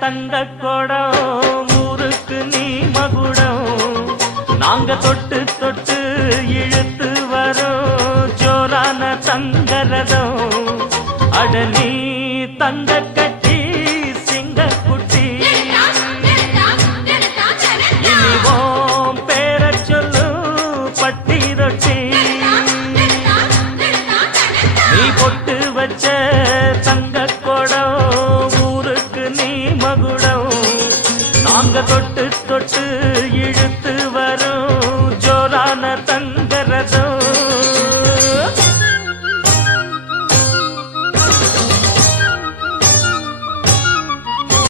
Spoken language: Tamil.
தங்க குடம் ஊருக்கு நீ மகுடம் நாங்க தொட்டு தொட்டு இழுத்து வரோம் ஜோரான தங்கரதம் அட நீ தங்க கட்டி சிங்க குட்டி இனிவோம் பேர சொல்லு பட்டி ரொட்டி நீ பொட்டு வச்ச தங்க குடம் ஊருக்கு நீ மகுடம் நாங்க தொட்டு தொட்டு இழுத்து